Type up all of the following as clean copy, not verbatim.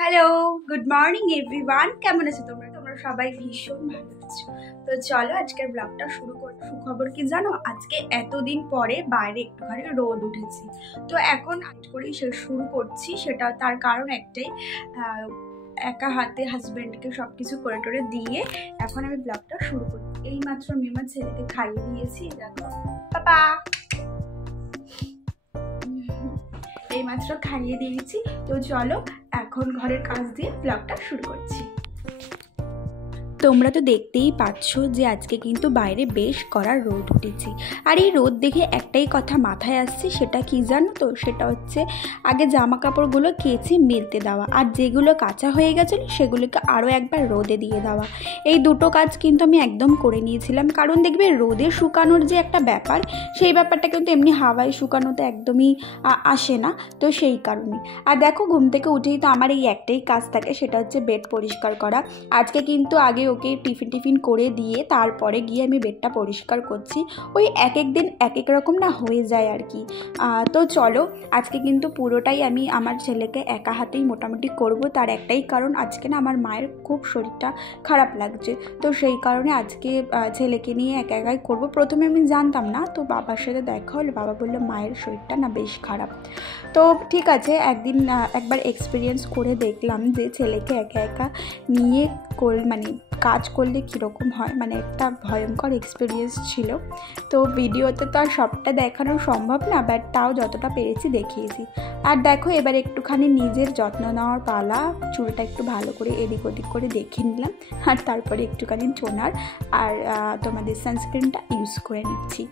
Hello, good morning everyone. কেমন আছো তোমরা? তোমরা সবাই ভীষণ ভালো আছো। তো চলো আজকের ব্লগটা শুরু করি। সুখবর কি জানো, আজকে এতদিন পরে বাইরে একটুখানি রোদ উঠেছে। তো এখন আজ করেই শুরু করছি, সেটা তার কারণ একটাই, একা হাতে হাজব্যান্ডকে সব কিছু করে টোরে দিয়ে এখন আমি ব্লগটা শুরু করি। এই মাত্র আমি আমার ছেলেকে খাইয়ে দিয়েছি, দেখো পাপা, এইমাত্র খাইয়ে দিয়েছি। তো চলো এখন ঘরের কাজ দিয়ে ব্লগটা শুরু করছি। তোমরা তো দেখতেই পাচ্ছ যে আজকে কিন্তু বাইরে বেশ কড়া রোদ উঠেছে। আর এই রোদ দেখে একটাই কথা মাথায় আসছে, সেটা কি জানো তো? সেটা হচ্ছে আগে জামা কাপড়গুলো কেচে মেলতে দেওয়া, আর যেগুলো কাঁচা হয়ে গেছিলো সেগুলোকে আরও একবার রোদে দিয়ে দেওয়া। এই দুটো কাজ কিন্তু আমি একদম করে নিয়েছিলাম, কারণ দেখবে রোদে শুকানোর যে একটা ব্যাপার, সেই ব্যাপারটা কিন্তু এমনি হাওয়ায় শুকানোতে একদমই আসে না। তো সেই কারণে আর দেখো, ঘুম থেকে উঠেই তো আমার এই একটাই কাজ থাকে, সেটা হচ্ছে বেড পরিষ্কার করা। আজকে কিন্তু আগে ওকে টিফিন করে দিয়ে তারপরে গিয়ে আমি বেডটা পরিষ্কার করছি। ওই এক এক দিন এক এক রকম না হয়ে যায় আর কি। তো চলো আজকে কিন্তু পুরোটাই আমি আমার ছেলেকে একা হাতেই মোটামুটি করব। তার একটাই কারণ, আজকে না আমার মায়ের খুব শরীরটা খারাপ লাগছে। তো সেই কারণে আজকে ছেলেকে নিয়ে একা একাই করব। প্রথমে আমি জানতাম না, তো বাবার সাথে দেখা হলো, বাবা বললো মায়ের শরীরটা না বেশ খারাপ। তো ঠিক আছে, একবার এক্সপিরিয়েন্স করে দেখলাম যে ছেলেকে একা একা নিয়ে মানে কাজ করলে কীরকম হয়, মানে একটা ভয়ঙ্কর এক্সপিরিয়েন্স ছিল। তো ভিডিওতে তো আর সবটা দেখানো সম্ভব না, বাট তাও যতটা পেরেছি দেখিয়েছি। আর দেখো এবার একটুখানি নিজের যত্ন নেওয়ার পালা। চুলটা একটু ভালো করে এদিক ওদিক করে দেখে নিলাম, আর তারপরে একটুখানি টোনার আর তোমাদের সানস্ক্রিনটা ইউজ করে নিচ্ছি।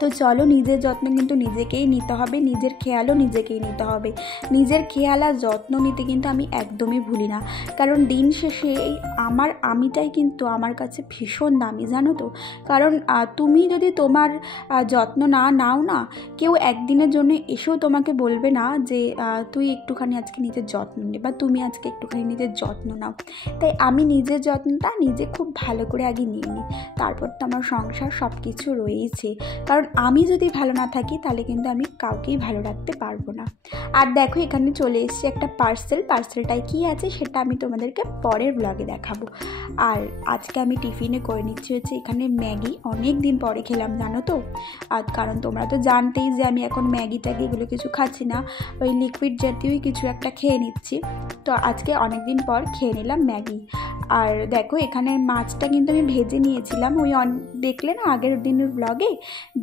তো চলো, নিজের যত্ন কিন্তু নিজেকেই নিতে হবে, নিজের খেয়ালও নিজেকেই নিতে হবে। নিজের খেয়াল আর যত্ন নিতে কিন্তু আমি একদমই ভুলি না, কারণ দিন শেষে আমার আমিটাই কিন্তু আমার কাছে ভীষণ দামি, জানো তো? কারণ তুমি যদি তোমার যত্ন নাও না, কেউ একদিনের জন্য এসেও তোমাকে বলবে না যে তুই একটুখানি আজকে নিজের যত্ন নে, বা তুমি আজকে একটুখানি নিজের যত্ন নাও। তাই আমি নিজের যত্নটা নিজে খুব ভালো করে আগে নিয়ে নিই, তারপর তো আমার সংসার সব কিছু রয়েছে। কারণ আমি যদি ভালো না থাকি তাহলে কিন্তু আমি কাউকেই ভালো রাখতে পারবো না। আর দেখো এখানে চলে এসেছি একটা পার্সেলটায় কী আছে সেটা আমি তোমাদেরকে পরের ব্লগে দেখাবো। আর আজকে আমি টিফিনে করে নিচ্ছি হচ্ছে এখানে ম্যাগি। অনেক দিন পরে খেলাম, জানো তো? আর কারণ তোমরা তো জানতেই যে আমি এখন ম্যাগি ট্যাগি এগুলো কিছু খাচ্ছি না, ওই লিকুইড জাতীয়ই কিছু একটা খেয়ে নিচ্ছি। তো আজকে অনেক দিন পর খেয়ে নিলাম ম্যাগি। আর দেখো এখানে মাছটা কিন্তু আমি ভেজে নিয়েছিলাম, ওই দেখলে না আগের দিনের ব্লগে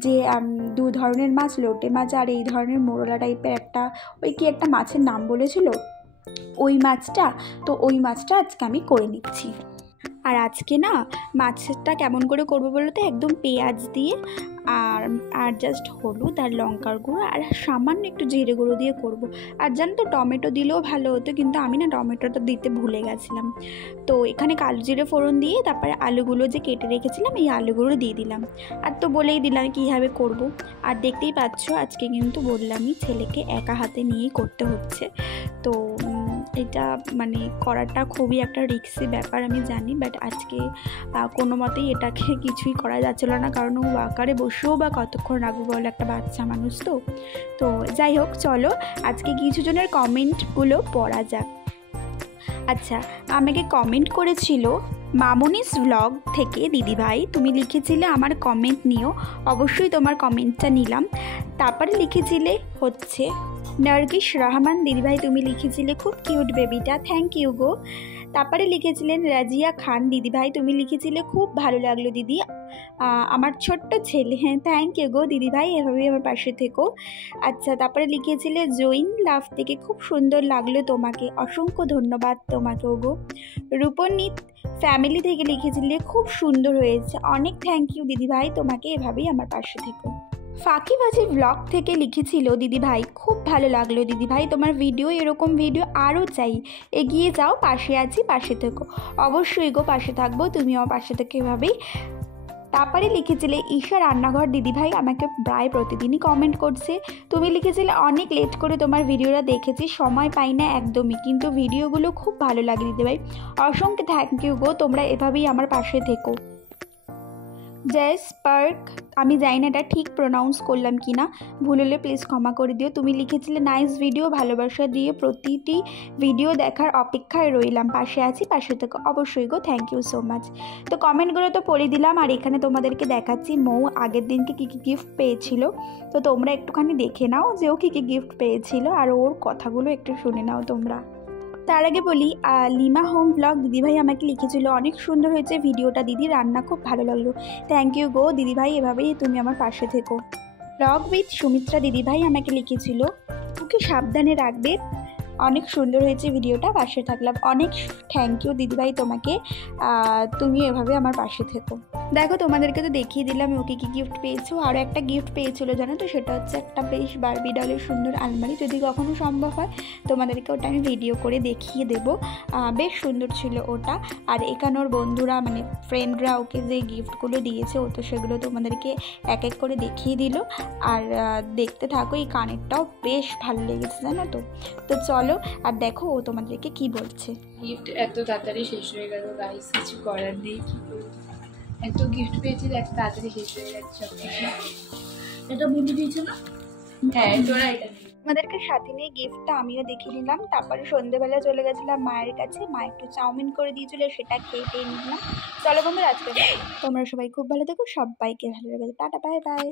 যে দু ধরনের মাছ, লোটে মাছ আর এই ধরনের মোরলা টাইপের একটা, ওই কি একটা মাছের নাম বলেছিল, ওই মাছটা। তো ওই মাছটা আজকে আমি করে নিচ্ছি। আর আজকে না মাছটা কেমন করে করবো বলো তো? একদম পেঁয়াজ দিয়ে আর জাস্ট হলুদ আর লঙ্কার গুঁড়ো আর সামান্য একটু জিরে গুঁড়ো দিয়ে করব। আর জানো তো, টমেটো দিলেও ভালো হতো, কিন্তু আমি না টমেটোটা দিতে ভুলে গেছিলাম। তো এখানে কালো জিরে ফোড়ন দিয়ে তারপরে আলুগুলো যে কেটে রেখেছিলাম এই আলুগুলো দিয়ে দিলাম। আর তো বলেই দিলাম কীভাবে করব। আর দেখতেই পাচ্ছ আজকে কিন্তু বললামই ছেলেকে একা হাতে নিয়েই করতে হচ্ছে। তো এটা মানে করাটা খুবই একটা রিস্কি ব্যাপার আমি জানি, বাট আজকে কোনো মতেই এটাকে কিছুই করা যাচ্ছিল না, কারণ ও আকারে বসেও বা কতক্ষণ রাখবো বলে, একটা বাচ্চা মানুষ তো। তো যাই হোক, চলো আজকে কিছু জনের কমেন্টগুলো পড়া যাক। আচ্ছা, আমাকে কমেন্ট করেছিল মামনিস ব্লগ থেকে দিদিভাই, তুমি লিখেছিলে আমার কমেন্ট নিও, অবশ্যই তোমার কমেন্টটা নিলাম। তারপরে লিখেছিলে হচ্ছে নার্গিস রহমান দিদিভাই, তুমি লিখেছিলে খুব কিউট বেবিটা, থ্যাংক ইউ গো। তারপরে লিখেছিলেন রাজিয়া খান দিদিভাই, তুমি লিখেছিলে খুব ভালো লাগলো দিদি আমার ছোট্ট ছেলে, হ্যাঁ থ্যাংক ইউ গো দিদিভাই, এভাবেই আমার পাশে থেকো। আচ্ছা, তারপরে লিখেছিলে জৈন লাভ থেকে খুব সুন্দর লাগলো তোমাকে, অসংখ্য ধন্যবাদ তোমাকেও গো। রূপনীত ফ্যামিলি থেকে লিখেছিলে খুব সুন্দর হয়েছে, অনেক থ্যাংক ইউ দিদিভাই তোমাকে, এভাবেই আমার পাশে থেকো। ফাঁকিবাজি ব্লগ থেকে লিখেছিল দিদিভাই খুব ভালো লাগলো দিদিভাই, তোমার ভিডিও, এরকম ভিডিও আরও চাই, এগিয়ে যাও, পাশে আছি, পাশে থেকো। অবশ্যই গো, পাশে থাকবো, তুমিও পাশে থেকে এভাবেই। তারপরে লিখেছিলে ঈশা রান্নাঘর দিদিভাই, আমাকে প্রায় প্রতিদিনই কমেন্ট করছে। তুমি লিখেছিলে অনেক লেট করে তোমার ভিডিওটা দেখেছি, সময় পাই না একদমই, কিন্তু ভিডিওগুলো খুব ভালো লাগে দিদিভাই, অসংখ্য থ্যাংক ইউ গো, তোমরা এভাবেই আমার পাশে থেকো। জেস পার্ক, আমি জানি না এটা ঠিক প্রোনাউন্স করলাম কি না, ভুল হলে প্লিজ ক্ষমা করে দিও। তুমি লিখেছিলে নাইস ভিডিও, ভালোবাসা দিয়ে প্রতিটি ভিডিও দেখার অপেক্ষায় রইলাম, পাশে আছি, পাশে থেকে অবশ্যই গো, থ্যাংক ইউ সো মাচ। তো কমেন্টগুলো তো পড়ে দিলাম, আর এখানে তোমাদেরকে দেখাচ্ছি মৌ আগের দিনকে কী কী গিফট পেয়েছিল। তো তোমরা একটুখানি দেখে নাও যে ও কী কী গিফট পেয়েছিল, আর ওর কথাগুলো একটু শুনে নাও তোমরা। তার আগে বলি, লিমা হোম ব্লগ দিদিভাই আমাকে লিখেছিল অনেক সুন্দর হয়েছে ভিডিওটা দিদি, রান্না খুব ভালো লাগলো। থ্যাংক ইউ গো দিদিভাই, এভাবেই তুমি আমার পাশে থেকো। ব্লগ উইথ সুমিত্রা দিদিভাই আমাকে লিখেছিল ওকে সাবধানে রাখবে, অনেক সুন্দর হয়েছে ভিডিওটা, পাশে থাকলাম। অনেক থ্যাংক ইউ দিদিভাই তোমাকে, তুমি এভাবে আমার পাশে থেকো। দেখো তোমাদেরকে তো দেখিয়ে দিলাম ওকে কী গিফট পেয়েছো। আরও একটা গিফট পেয়েছিলো জানো তো, সেটা হচ্ছে একটা বেশ বারবি ডলের সুন্দর আলমারি, যদি কখনো সম্ভব হয় তোমাদেরকে ওটা আমি ভিডিও করে দেখিয়ে দেবো। বেশ সুন্দর ছিল ওটা। আর এখানে ওর বন্ধুরা মানে ফ্রেন্ডরা ওকে যে গিফটগুলো দিয়েছে ও তো সেগুলো তোমাদেরকে এক এক করে দেখিয়ে দিল। আর দেখতে থাকো, এই কানেরটাও বেশ ভালো লেগেছে জানো তো। তো চলো আর দেখো ও তোমাদেরকে কি বলছে। গিফট এত তাড়াতাড়ি শেষ হয়ে গেল গাইস, কিছু করার নেই, কি করবো, এত গিফট পেয়েছি এত তাড়াতাড়ি শেষ হয়ে গেছে সব কিছু। এটা বন্ধু দিয়েছে না? হ্যাঁ তোরা এটা আমাদেরকে সাথে নিয়ে গিফটটা আমিও দেখে নিলাম। তারপরে সন্ধ্যেবেলা চলে গেছিলাম মায়ের কাছে, মা একটু চাউমিন করে দিয়েছিল, সেটা খেয়ে নিলাম। চলো বন্ধুরা আজকে তোমরা সবাই খুব ভালো থেকো, সবাইকে ভালো লেগেছে, টাটা বাই বাই।